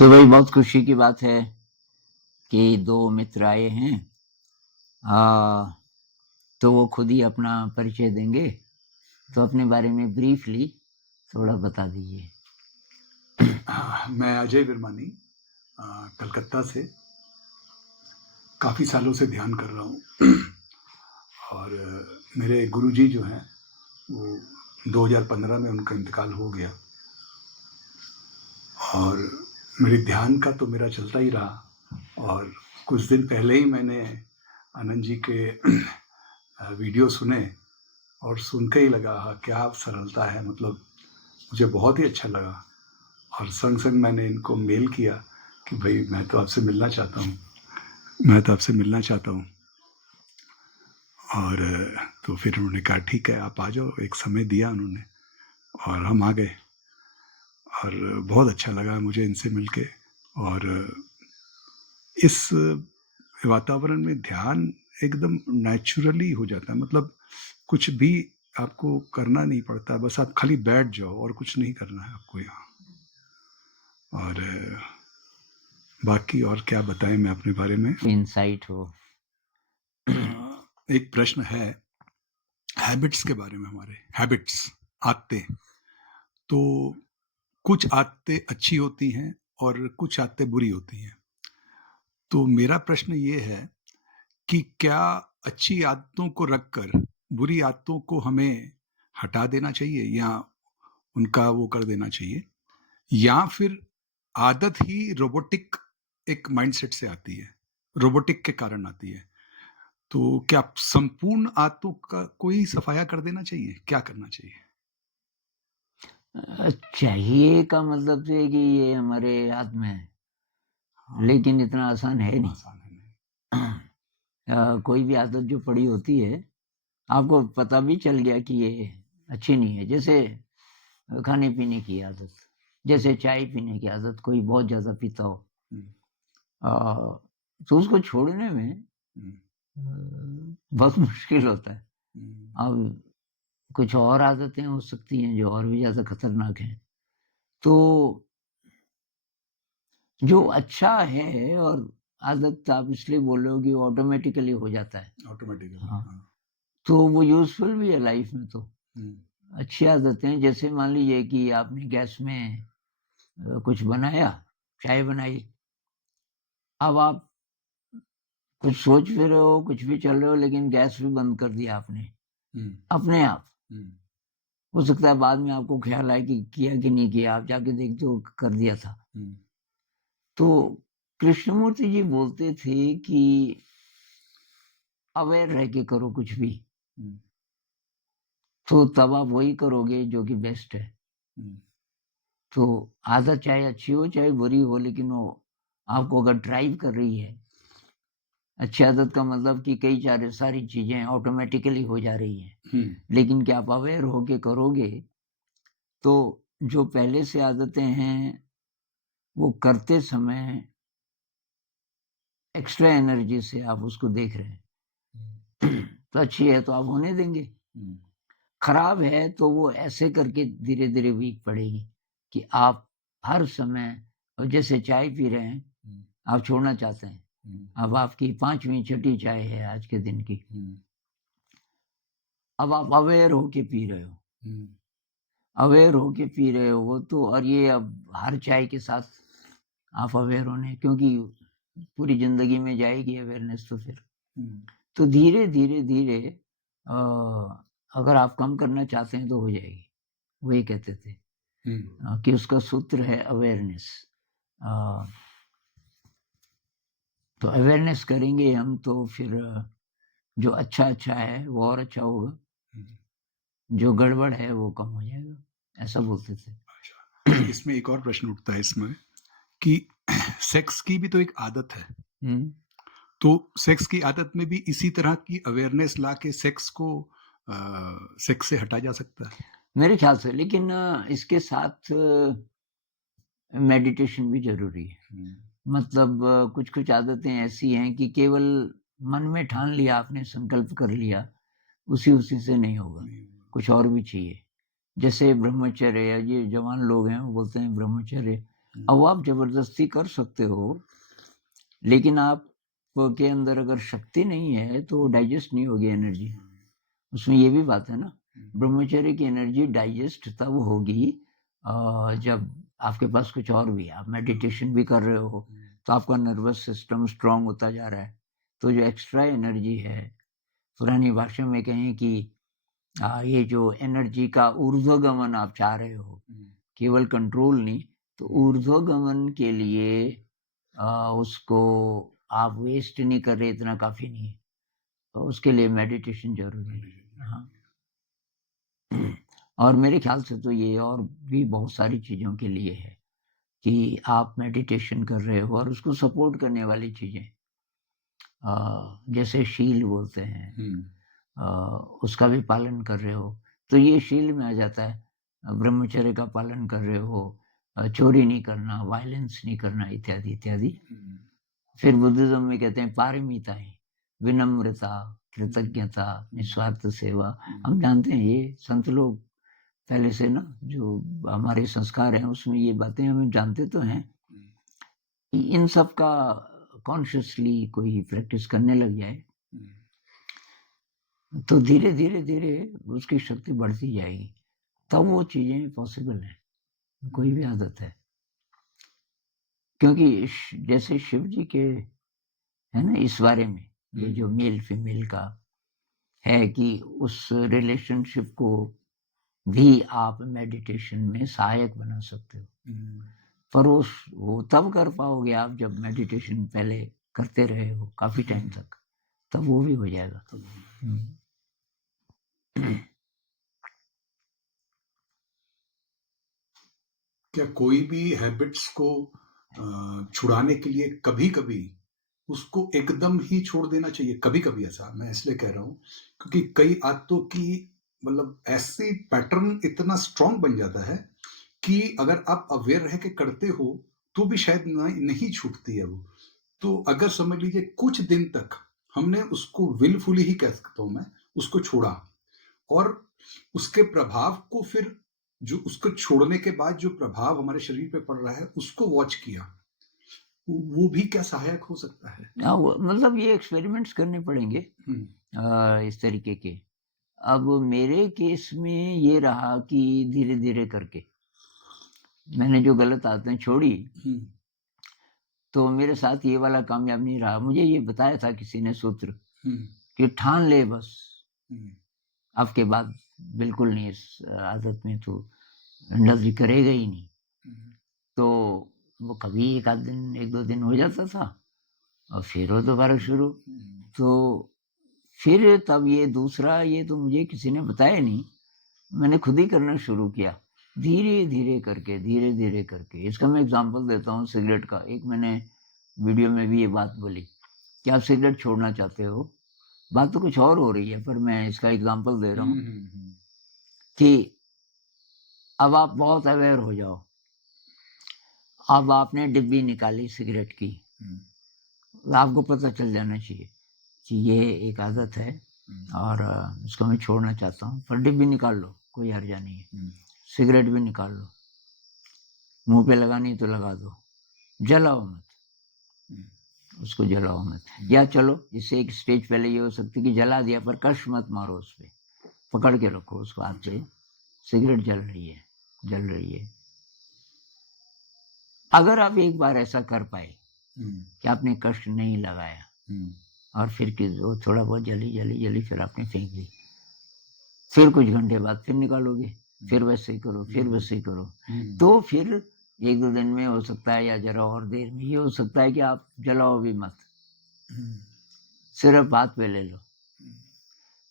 तो भाई बहुत खुशी की बात है कि दो मित्र आए हैं। तो वो खुद ही अपना परिचय देंगे, तो अपने बारे में ब्रीफली थोड़ा बता दीजिए। मैं अजय विरमानी कलकत्ता से काफ़ी सालों से ध्यान कर रहा हूँ और मेरे गुरुजी जो हैं वो 2015 में उनका इंतकाल हो गया और मेरे ध्यान का तो मेरा चलता ही रहा। और कुछ दिन पहले ही मैंने आनंद जी के वीडियो सुने और सुन के ही लगा क्या सरलता है, मतलब मुझे बहुत ही अच्छा लगा। और संग संग मैंने इनको मेल किया कि भाई मैं तो आपसे मिलना चाहता हूँ। और तो फिर उन्होंने कहा ठीक है आप आ जाओ, एक समय दिया उन्होंने और हम आ गए और बहुत अच्छा लगा मुझे इनसे मिलके। और इस वातावरण में ध्यान एकदम नेचुरली हो जाता है, मतलब कुछ भी आपको करना नहीं पड़ता, बस आप खाली बैठ जाओ और कुछ नहीं करना है आपको यहाँ। और बाकी और क्या बताएं मैं अपने बारे में। इंसाइट हो। एक प्रश्न है हैबिट्स के बारे में। हमारे हैबिट्स, आदतें, तो कुछ आदतें अच्छी होती हैं और कुछ आदतें बुरी होती हैं। तो मेरा प्रश्न ये है कि क्या अच्छी आदतों को रखकर बुरी आदतों को हमें हटा देना चाहिए या उनका वो कर देना चाहिए, या फिर आदत ही रोबोटिक एक माइंडसेट से आती है, रोबोटिक के कारण आती है। तो क्या संपूर्ण आदतों का कोई सफाया कर देना चाहिए, क्या करना चाहिए? चाहिए का मतलब तो है कि ये हमारे हाथ में है, लेकिन इतना आसान है नहीं। कोई भी आदत जो पड़ी होती है, आपको पता भी चल गया कि ये अच्छी नहीं है, जैसे खाने पीने की आदत, जैसे चाय पीने की आदत, कोई बहुत ज्यादा पीता हो तो उसको छोड़ने में बहुत मुश्किल होता है। अब कुछ और आदतें हो सकती हैं जो और भी ज्यादा खतरनाक हैं। तो जो अच्छा है, और आदत आप इसलिए बोल रहे हो कि ऑटोमेटिकली हो जाता है, ऑटोमेटिकली। हाँ, तो वो यूजफुल भी है लाइफ में। तो अच्छी आदतें, जैसे मान लीजिए कि आपने गैस में कुछ बनाया, चाय बनाई, अब आप कुछ सोच भी रहे हो, कुछ भी चल रहे हो, लेकिन गैस भी बंद कर दिया आपने अपने आप। हो सकता है बाद में आपको ख्याल आए कि किया कि नहीं किया, आप जाके देखते हो कर दिया था। तो कृष्णमूर्ति जी बोलते थे कि अवेयर रह के करो कुछ भी, तो तब आप वही करोगे जो कि बेस्ट है। तो आदत चाहे अच्छी हो चाहे बुरी हो, लेकिन वो आपको अगर ड्राइव कर रही है, अच्छी आदत का मतलब कि कई सारी चीजें ऑटोमेटिकली हो जा रही हैं, लेकिन क्या आप अवेयर होके करोगे, तो जो पहले से आदतें हैं वो करते समय एक्स्ट्रा एनर्जी से आप उसको देख रहे हैं तो अच्छी है तो आप होने देंगे। खराब है तो वो ऐसे करके धीरे धीरे वीक पड़ेगी कि आप हर समय, और जैसे चाय पी रहे हैं, आप छोड़ना चाहते हैं, अब आपकी 5वीं 6ठी चाय है आज के दिन की, अब आप अवेयर होके पी रहे हो, अवेयर होके पी रहे हो तो, और ये अब हर चाय के साथ आप अवेयर होने, क्योंकि पूरी जिंदगी में जाएगी अवेयरनेस, तो फिर तो धीरे धीरे धीरे अगर आप कम करना चाहते हैं तो हो जाएगी। वही कहते थे कि उसका सूत्र है अवेयरनेस। तो अवेयरनेस करेंगे हम तो फिर जो अच्छा अच्छा है वो और अच्छा होगा, जो गड़बड़ है वो कम हो जाएगा, ऐसा बोलते थे। इसमें एक और प्रश्न उठता है इसमें कि सेक्स की भी तो एक आदत है, तो सेक्स की आदत में भी इसी तरह की अवेयरनेस ला के सेक्स को सेक्स से हटा जा सकता है मेरे ख्याल से, लेकिन इसके साथ मेडिटेशन भी जरूरी है। मतलब कुछ कुछ आदतें ऐसी हैं कि केवल मन में ठान लिया आपने, संकल्प कर लिया, उसी से नहीं होगा, कुछ और भी चाहिए। जैसे ब्रह्मचर्य, या ये जवान लोग हैं वो बोलते हैं ब्रह्मचर्य, अब आप जबरदस्ती कर सकते हो, लेकिन आप के अंदर अगर शक्ति नहीं है तो डाइजेस्ट नहीं होगी एनर्जी। उसमें ये भी बात है ना, ब्रह्मचर्य की एनर्जी डाइजेस्ट तब होगी जब आपके पास कुछ और भी है, आप मेडिटेशन भी कर रहे हो तो आपका नर्वस सिस्टम स्ट्रांग होता जा रहा है, तो जो एक्स्ट्रा एनर्जी है, पुरानी भाषा में कहें कि ये जो एनर्जी का ऊर्ध्वगमन आप चाह रहे हो, केवल कंट्रोल नहीं, तो ऊर्ध्वगमन के लिए उसको आप वेस्ट नहीं कर रहे, इतना काफी नहीं है, तो उसके लिए मेडिटेशन जरूरी है। हाँ, और मेरे ख्याल से तो ये और भी बहुत सारी चीजों के लिए है कि आप मेडिटेशन कर रहे हो और उसको सपोर्ट करने वाली चीजें, जैसे शील बोलते हैं, उसका भी पालन कर रहे हो, तो ये शील में आ जाता है। ब्रह्मचर्य का पालन कर रहे हो, चोरी नहीं करना, वायलेंस नहीं करना, इत्यादि इत्यादि। फिर बुद्धिज्म में कहते हैं पारमिताएं, विनम्रता, कृतज्ञता, निस्वार्थ सेवा। हम जानते हैं ये संत लोग पहले से ना, जो हमारे संस्कार हैं उसमें ये बातें हम जानते तो हैं। इन सब का कॉन्शियसली कोई प्रैक्टिस करने लग जाए तो धीरे धीरे धीरे उसकी शक्ति बढ़ती जाएगी, तब वो चीजें पॉसिबल है, कोई भी आदत है। क्योंकि जैसे शिव जी के है ना इस बारे में, ये जो मेल फीमेल का है कि उस रिलेशनशिप को भी आप मेडिटेशन में सहायक बना सकते हो, पर वो तब कर पाओगे आप जब मेडिटेशन पहले करते रहे हो काफी टाइम तक, तब वो भी हो जाएगा। क्या कोई भी हैबिट्स को छुड़ाने के लिए कभी कभी उसको एकदम ही छोड़ देना चाहिए? कभी कभी ऐसा मैं इसलिए कह रहा हूँ क्योंकि कई आदतों की मतलब ऐसी पैटर्न इतना स्ट्रांग बन जाता है कि अगर आप अवेयर रह के करते हो तो भी शायद नहीं छूटती है वो। तो अगर समझ लीजिए कुछ दिन तक हमने उसको विलफुली ही कह सकता हूँ मैं, उसको छोड़ा और उसके प्रभाव को फिर जो उसको छोड़ने के बाद जो प्रभाव हमारे शरीर पे पड़ रहा है उसको वॉच किया, वो भी क्या सहायक हो सकता है? मतलब ये एक्सपेरिमेंट्स करने पड़ेंगे इस तरीके के। अब मेरे केस में ये रहा कि धीरे धीरे करके मैंने जो गलत आदतें छोड़ी, तो मेरे साथ ये वाला कामयाब नहीं रहा। मुझे ये बताया था किसी ने सूत्र कि ठान ले बस, अब के बाद बिल्कुल नहीं इस आदत में तो इंडल्ज करेगा ही नहीं। तो वो कभी एक आध दिन, एक दो दिन हो जाता था और फिर वो दोबारा शुरू। तो फिर तब ये दूसरा, ये तो मुझे किसी ने बताया नहीं, मैंने खुद ही करना शुरू किया, धीरे धीरे करके, धीरे धीरे करके। इसका मैं एग्जांपल देता हूँ सिगरेट का। एक मैंने वीडियो में भी ये बात बोली कि आप सिगरेट छोड़ना चाहते हो, बात तो कुछ और हो रही है, पर मैं इसका एग्जांपल दे रहा हूँ कि अब आप बहुत अवेयर हो जाओ। अब आपने डिब्बी निकाली सिगरेट की, आपको पता चल जाना चाहिए कि ये एक आदत है और इसको मैं छोड़ना चाहता हूँ, पर डिब्बी निकाल लो, कोई हर्जा नहीं है। सिगरेट भी निकाल लो, मुंह पे लगानी तो लगा दो, जलाओ मत, उसको जलाओ मत। या चलो इससे एक स्टेज पहले ये हो सकती कि जला दिया पर कश मत मारो, उस पर पकड़ के रखो उसको हाथ से, सिगरेट जल रही है, जल रही है। अगर आप एक बार ऐसा कर पाए कि आपने कष्ट नहीं लगाया और फिर वो थोड़ा बहुत जली जली जली, फिर आपने फेंक दी, फिर कुछ घंटे बाद फिर निकालोगे, फिर वैसे ही करो, फिर वैसे ही करो, तो फिर एक दो दिन में हो सकता है या जरा और देर में ये हो सकता है कि आप जलाओ भी मत, सिर्फ हाथ पे ले लो।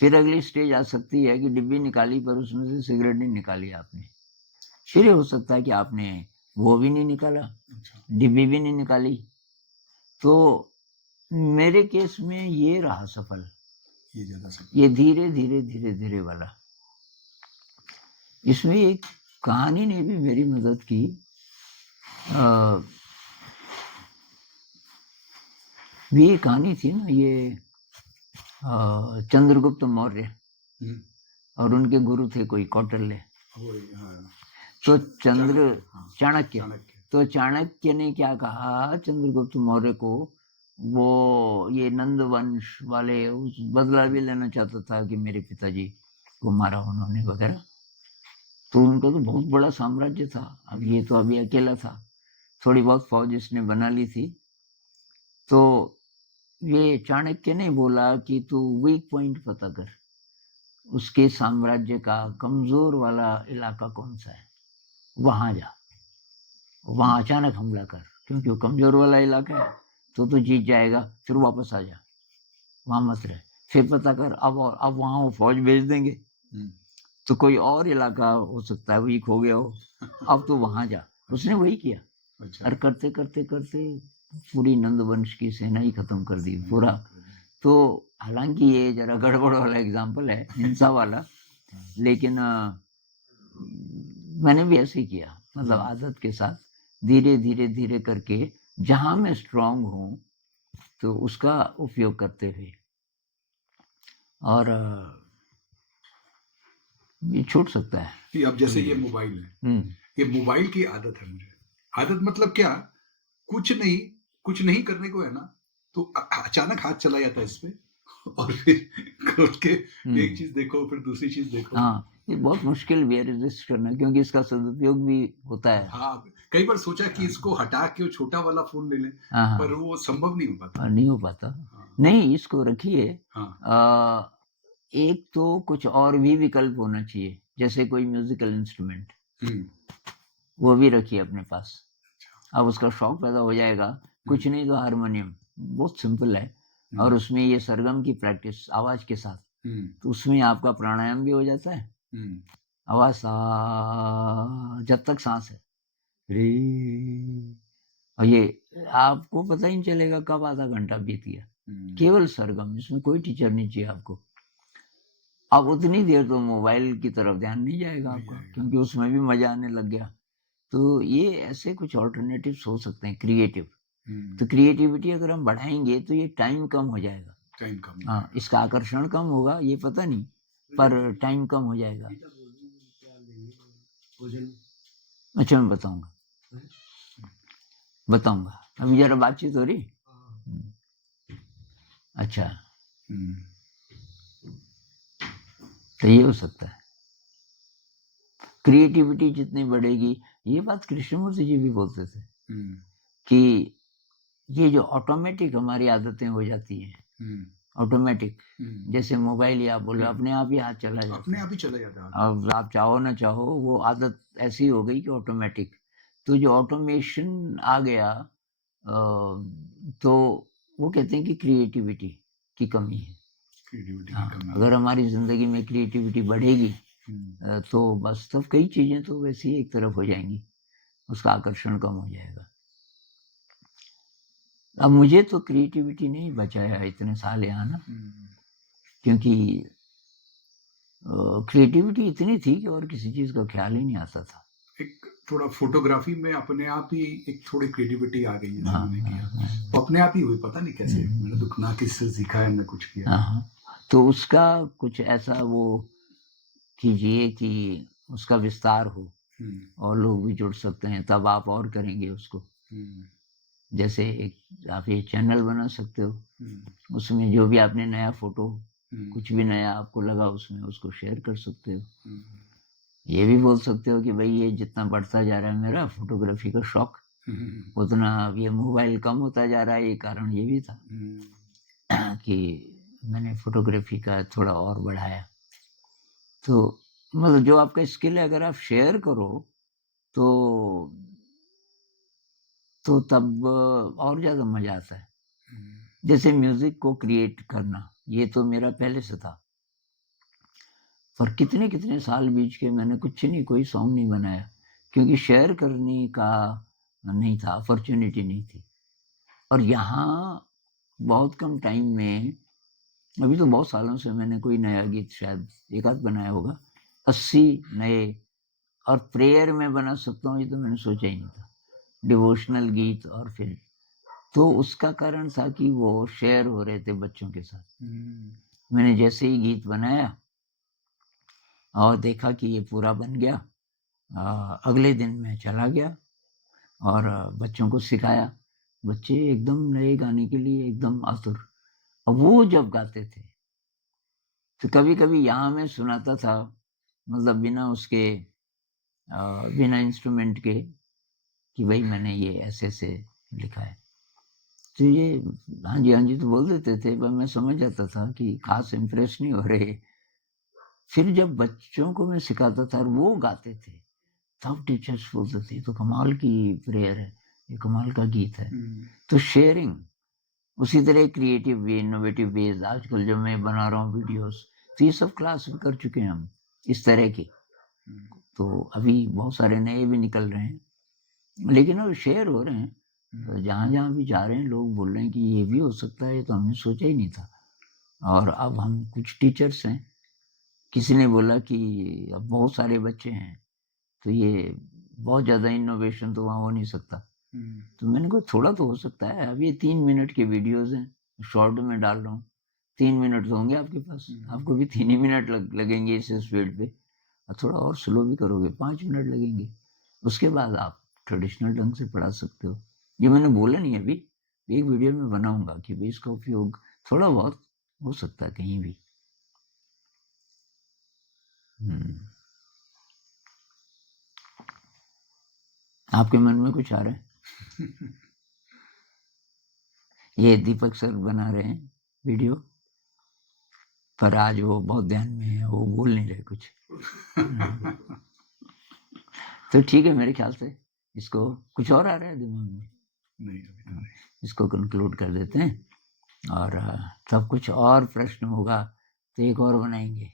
फिर अगली स्टेज आ सकती है कि डिब्बी निकाली पर उसमें से सिगरेट नहीं निकाली आपने। फिर हो सकता है कि आपने वो भी नहीं निकाला, डिब्बी भी नहीं निकाली। तो मेरे केस में ये रहा सफल, ये ज्यादा सफल, ये धीरे धीरे धीरे धीरे वाला। इसमें एक कहानी ने भी मेरी मदद की। ये कहानी थी ना, ये चंद्रगुप्त मौर्य और उनके गुरु थे कोई कौटिल्य। तो चाणक्य, तो चाणक्य ने क्या कहा चंद्रगुप्त मौर्य को, वो ये नंद वंश वाले उस बदला भी लेना चाहता था कि मेरे पिताजी को मारा उन्होंने वगैरह। तो उनका तो बहुत बड़ा साम्राज्य था, अब ये तो अभी अकेला था, थोड़ी बहुत फौज इसने बना ली थी। तो ये चाणक्य ने बोला कि तू वीक पॉइंट पता कर, उसके साम्राज्य का कमजोर वाला इलाका कौन सा है, वहां जा, वहां अचानक हमला कर, क्योंकि वो कमजोर वाला इलाका है तो तू जीत जाएगा, फिर वापस आ जा, वहां मत रहे, फिर पता कर अब वहां वो फौज भेज देंगे तो कोई और इलाका हो सकता है वीक हो गया हो, अब तो वहां जा। उसने वही किया। अच्छा। और करते करते करते पूरी नंद वंश की सेना ही खत्म कर दी पूरा। तो हालांकि ये जरा गड़बड़ वाला एग्जाम्पल है, हिंसा वाला, लेकिन मैंने भी ऐसे ही किया, मतलब आदत के साथ धीरे धीरे धीरे करके जहां मैं स्ट्रांग हूं तो उसका उपयोग करते हुए, और ये छूट सकता है। कि अब जैसे ये मोबाइल है, ये मोबाइल की आदत है मुझे। आदत मतलब क्या, कुछ नहीं करने को है ना, तो अचानक हाथ चला जाता है इस पे और फिर खोल के एक चीज देखो, फिर दूसरी चीज देखो। हाँ, ये बहुत मुश्किल भी है रेजिस्ट करना, क्योंकि इसका सदुपयोग भी होता है। हाँ, कई बार सोचा कि इसको हटा के वो छोटा वाला फोन ले लें, हाँ, पर वो संभव नहीं हो पाता। नहीं हो पाता। हाँ, नहीं, इसको रखिए। हाँ, एक तो कुछ और भी विकल्प होना चाहिए, जैसे कोई म्यूजिकल इंस्ट्रूमेंट, वो भी रखिए अपने पास। अब उसका शौक पैदा हो जाएगा, कुछ नहीं तो हारमोनियम, बहुत सिंपल है, और उसमें ये सरगम की प्रैक्टिस आवाज के साथ, तो उसमें आपका प्राणायाम भी हो जाता है। आवाज सा, जब तक सांस है रे, और ये आपको पता ही नहीं चलेगा कब आधा घंटा बीत गया, केवल सरगम, इसमें कोई टीचर नहीं चाहिए आपको। अब उतनी देर तो मोबाइल की तरफ ध्यान नहीं जाएगा आपका, क्योंकि उसमें भी मजा आने लग गया। तो ये ऐसे कुछ ऑल्टरनेटिव्स हो सकते हैं क्रिएटिव। तो क्रिएटिविटी अगर हम बढ़ाएंगे तो ये टाइम कम हो जाएगा, टाइम कम, हाँ, इसका आकर्षण कम होगा, ये पता नहीं, पर टाइम कम हो जाएगा। अच्छा, मैं बताऊंगा, अभी जरा बातचीत हो रही। अच्छा, तो ये हो सकता है, क्रिएटिविटी जितनी बढ़ेगी, ये बात कृष्णमूर्ति जी भी बोलते थे कि ये जो ऑटोमेटिक हमारी आदतें हो जाती हैं, ऑटोमेटिक, जैसे मोबाइल या बोलो अपने आप ही हाथ चला जाता है, अपने आप ही चला जाता है। अब आप चाहो ना चाहो वो आदत ऐसी हो गई कि ऑटोमेटिक। तो जो ऑटोमेशन आ गया, तो वो कहते हैं कि क्रिएटिविटी की कमी है। अगर हमारी जिंदगी में क्रिएटिविटी बढ़ेगी तो बस तब कई चीजें तो वैसे ही एक तरफ हो जाएंगी, उसका आकर्षण कम हो जाएगा। अब मुझे तो क्रिएटिविटी नहीं बचाया इतने साल यहाँ ना, क्योंकि क्रिएटिविटी इतनी थी कि और किसी चीज का ख्याल ही नहीं आता था। एक थोड़ा फोटोग्राफी में अपने आप ही एक थोड़ी क्रिएटिविटी आ गई, जैसे मैंने किया तो अपने आप ही हुई, पता नहीं कैसे, मैंने तो ना किससे सीखा है ना कुछ किया। तो उसका कुछ ऐसा वो कीजिए कि उसका विस्तार हो और लोग भी जुड़ सकते हैं, तब आप और करेंगे उसको। जैसे एक आप ये चैनल बना सकते हो, उसमें जो भी आपने नया फोटो, कुछ भी नया आपको लगा उसमें, उसको शेयर कर सकते हो। ये भी बोल सकते हो कि भाई ये जितना बढ़ता जा रहा है मेरा फोटोग्राफी का शौक, उतना ये मोबाइल कम होता जा रहा है। ये कारण ये भी था कि मैंने फोटोग्राफी का थोड़ा और बढ़ाया। तो मतलब जो आपका स्किल है अगर आप शेयर करो तो तब और ज्यादा मजा आता है। जैसे म्यूजिक को क्रिएट करना, ये तो मेरा पहले से था, पर कितने कितने साल बीच के मैंने कुछ नहीं, कोई सॉन्ग नहीं बनाया, क्योंकि शेयर करने का नहीं था, अपॉर्चुनिटी नहीं थी। और यहाँ बहुत कम टाइम में, अभी तो बहुत सालों से मैंने कोई नया गीत शायद एक आध बनाया होगा, 80 नए, और प्रेयर में बना सकता हूँ ये तो मैंने सोचा ही नहीं था, डिवोशनल गीत। और फिर तो उसका कारण था कि वो शेयर हो रहे थे बच्चों के साथ। मैंने जैसे ही गीत बनाया और देखा कि ये पूरा बन गया, अगले दिन मैं चला गया और बच्चों को सिखाया। बच्चे एकदम नए गाने के लिए एकदम आतुर। अब वो जब गाते थे तो कभी-कभी यहाँ मैं सुनाता था, मतलब बिना उसके बिना इंस्ट्रूमेंट के, कि भाई मैंने ये ऐसे-ऐसे लिखा है। तो ये हाँ जी तो बोल देते थे, पर मैं समझ जाता था कि खास इम्प्रेस नहीं हो रहे। फिर जब बच्चों को मैं सिखाता था और वो गाते थे, तब टीचर्स बोलते थे, "ये तो कमाल की प्रेयर है, ये कमाल का गीत है।" तो शेयरिंग, उसी तरह क्रिएटिव वे, इनोवेटिव वेज आजकल जब मैं बना रहा हूँ वीडियोस, तो ये सब क्लास में कर चुके हैं हम इस तरह के। तो अभी बहुत सारे नए भी निकल रहे हैं, लेकिन अब शेयर हो रहे हैं। जहाँ-जहाँ भी जा रहे हैं लोग बोल रहे हैं कि ये भी हो सकता है, ये तो हमने सोचा ही नहीं था। और अब हम कुछ टीचर्स हैं, किसी ने बोला कि अब बहुत सारे बच्चे हैं, तो ये बहुत ज़्यादा इनोवेशन तो वहाँ हो नहीं सकता। तो मैंने कहा थोड़ा तो हो सकता है। अब ये 3 मिनट के वीडियोज़ हैं, शॉर्ट में डाल रहा हूँ। 3 मिनट तो होंगे आपके पास, आपको भी 3 ही मिनट लगेंगे इस स्पीड पे, और थोड़ा और स्लो भी करोगे 5 मिनट लगेंगे। उसके बाद आप ट्रेडिशनल ढंग से पढ़ा सकते हो। ये मैंने बोला नहीं अभी, एक वीडियो में बनाऊँगा कि भई इसका उपयोग थोड़ा बहुत हो सकता है कहीं भी। हुँ। आपके मन में कुछ आ रहा है? ये दीपक सर बना रहे हैं वीडियो, पर आज वो बहुत ध्यान में है, वो बोल नहीं रहे कुछ। तो ठीक है, मेरे ख्याल से इसको कुछ और आ रहा है दिमाग में? नहीं, अभी तो नहीं। इसको कंक्लूड कर देते हैं, और तब कुछ और प्रश्न होगा तो एक और बनाएँगे।